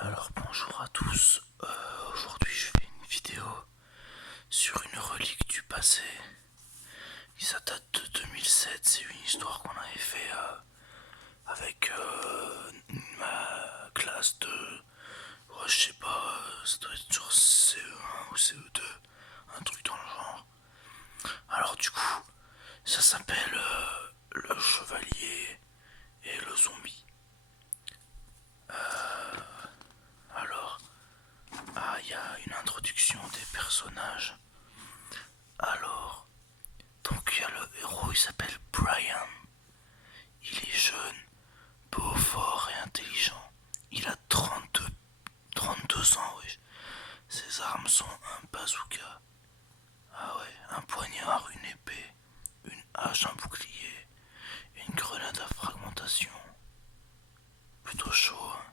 Alors bonjour à tous, aujourd'hui je fais une vidéo sur une relique du passé. Ça date de 2007, c'est une histoire qu'on avait fait avec ma classe de... Ouais, je sais pas, ça doit être sur CE1 ou CE2, un truc dans le genre. Alors du coup, ça s'appelle le chevalier et le zombie. Alors, il y a une introduction des personnages. Alors, donc il y a le héros, il s'appelle Brian. Il est jeune, beau, fort et intelligent. Il a 32 ans, wesh. Ses armes sont un bazooka. Ah ouais, un poignard, une épée, une hache, un bouclier, une grenade à fragmentation. Plutôt chaud, hein.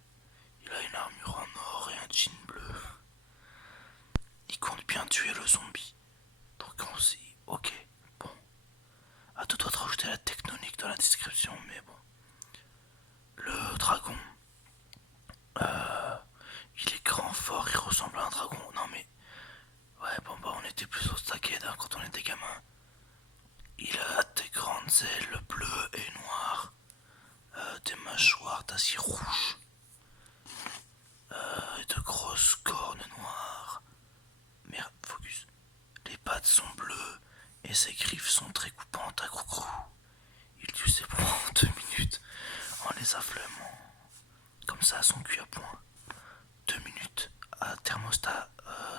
Il a une armure en or et un jean bleu. Il compte bien tuer le zombie. Donc on se dit, ok, bon. À tout doit de rajouter la tectonique dans la description, mais bon. Le dragon, il est grand, fort, il ressemble à un dragon. Non mais, ouais, bon bah on était plus au stacket hein, quand on était gamin. Il a des grandes ailes bleues et noires, des mâchoires d'acier rouge, et de grosses cornes noires. Merde, focus. Les pattes sont bleues et ses griffes sont très coupantes à crou-crou. Il tue ses proies en 2 minutes en les afflamant. Comme ça, à son cul à point. 2 minutes à thermostat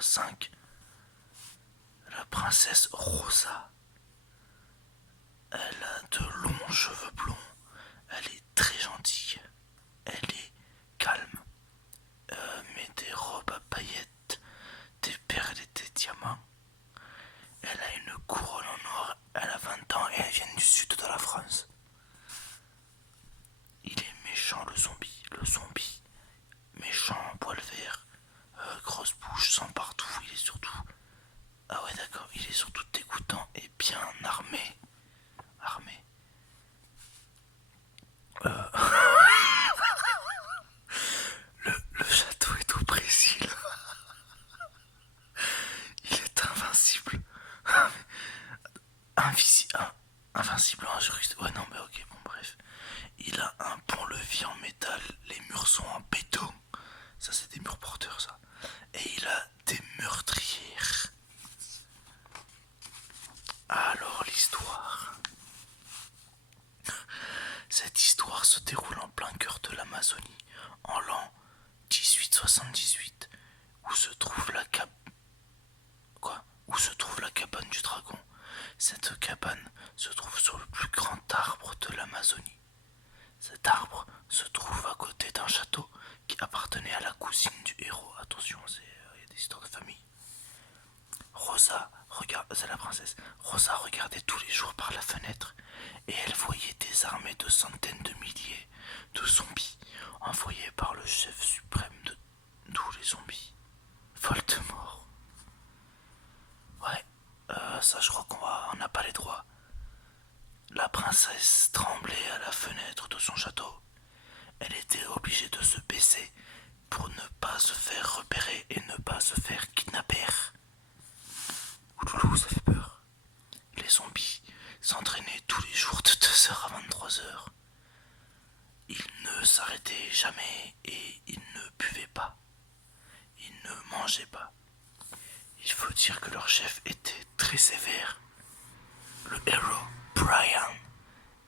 5. La princesse Rosa. Elle a de longs cheveux blonds. Elle est très gentille. Elle est calme. Met des robes à paillettes, des perles et des diamants. Elle a une couronne en or. Elle a 20 ans et elle vient du sud de la France. Il est méchant le zombie. Le zombie. Méchant, poil vert. Grosse bouche, sang partout. Il est surtout... Ah ouais d'accord. Il est surtout dégoûtant et bien armé. Armé. Le château est au Brésil. Il est invincible. Invincible en juriste. Ouais, non, mais ok, bon, bref. Il a un pont-levis en métal. Les murs sont en béton. Ça, c'est des murs porteurs, ça. Et il a des meurtrières. Alors, l'histoire. Cette histoire se déroule en plein cœur de l'Amazonie, en l'an 1878, où se trouve la cabane. Quoi Où se trouve la cabane du dragon. Cette cabane se trouve sur le plus grand arbre de l'Amazonie. Cet arbre se trouve à côté d'un château qui appartenait à la cousine du héros. Attention, il y a des histoires de famille. Rosa, regarde, c'est la princesse. Rosa regardait tous les jours par la fenêtre et elle voyait des armées de centaines de milliers de zombies envoyés par le chef suprême de tous les zombies, Voldemort. Ouais, ça je crois on n'a pas les droits. La princesse tremblait à la fenêtre de son château. Elle était obligée de se baisser pour ne pas se faire repérer et ne pas se faire kidnapper. Ouloulou, ça fait peur. Les zombies s'entraînaient tous les jours de 2 heures à 23 heures. Ils ne s'arrêtaient jamais et ils ne buvaient pas. Ils ne mangeaient pas. Il faut dire que leur chef était très sévère. Le héros, Brian,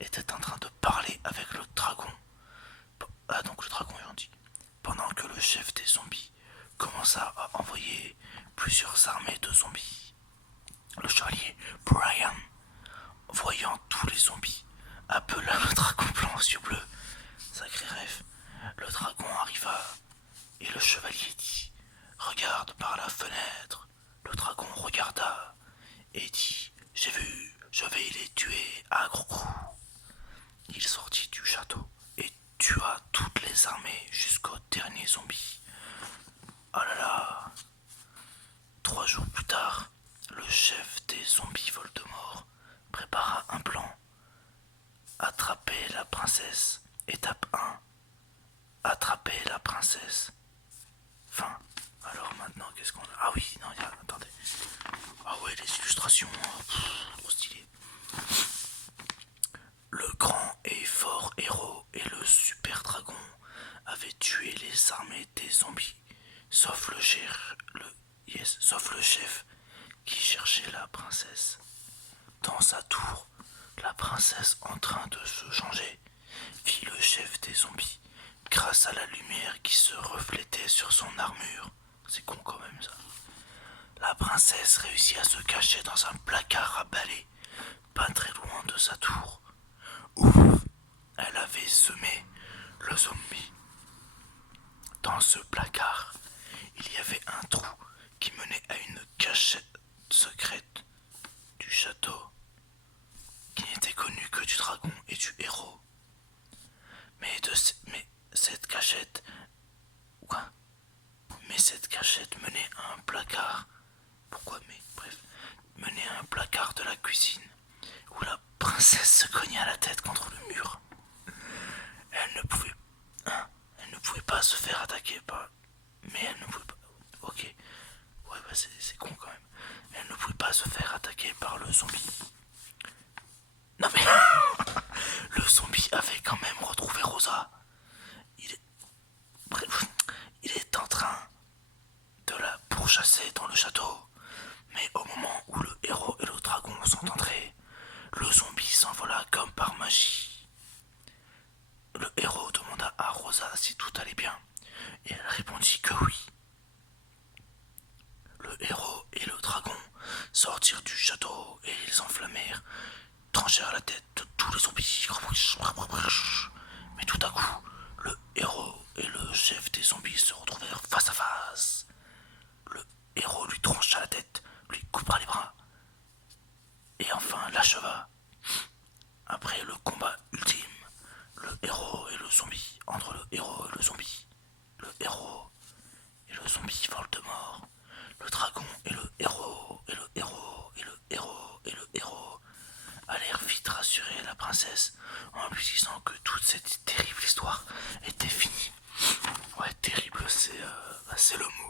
était en train de parler avec le dragon. Ah, donc le dragon est gentil. Pendant que le chef des zombies commença à envoyer plusieurs armées de zombies. Le chevalier Brian, voyant tous les zombies, appela le dragon blanc aux yeux bleus. Sacré rêve. Le dragon arriva et le chevalier dit: Regarde par la fenêtre. Le dragon regarda et dit: J'ai vu, je vais les tuer à gros coups. Il sortit du château et tua toutes les armées jusqu'au dernier zombie. Oh là là. 3 jours plus tard, le chef des zombies Voldemort prépara un plan. Attraper la princesse. Étape 1. Attraper la princesse. avait tué les armées des zombies, sauf sauf le chef qui cherchait la princesse. Dans sa tour, la princesse, en train de se changer, vit le chef des zombies grâce à la lumière qui se reflétait sur son armure. C'est con quand même ça. La princesse réussit à se cacher dans un placard à balai, pas très loin de sa tour, où elle avait semé le zombie. Dans ce placard, il y avait un trou qui menait à une cachette secrète du château, qui n'était connue que du dragon et du héros. Mais cette cachette... Quoi? Mais cette cachette menait à un placard. Pourquoi mais bref. Menait à un placard de la cuisine, où la princesse se cogna la tête contre le mur. Elle ne pouvait... Hein, elle ne pouvait pas se faire attaquer par... Mais elle ne pouvait pas... Ok. Ouais, bah c'est con quand même. Elle ne pouvait pas se faire attaquer par le zombie. Non mais... Le zombie avait quand même retrouvé Rosa. Il est... Bref, il est en train de la pourchasser dans le château. Mais au moment où le héros et le dragon sont entrés, le zombie s'envola comme par magie. Le héros demanda à Rosa si tout allait bien, et elle répondit que oui. Le héros et le dragon sortirent du château et ils enflammèrent, tranchèrent la tête de tous les zombies. Mais tout à coup, le héros et le chef des zombies se retrouvèrent face à face. Le héros lui trancha la tête, lui coupa les bras, et enfin l'acheva. Après le combat ultime, le héros et le zombie, entre le héros et le zombie, le héros et le zombie Voldemort, le dragon et le héros, et le héros, et le héros, et le héros, allèrent vite rassurer la princesse en lui disant que toute cette terrible histoire était finie. Ouais, terrible, c'est le mot.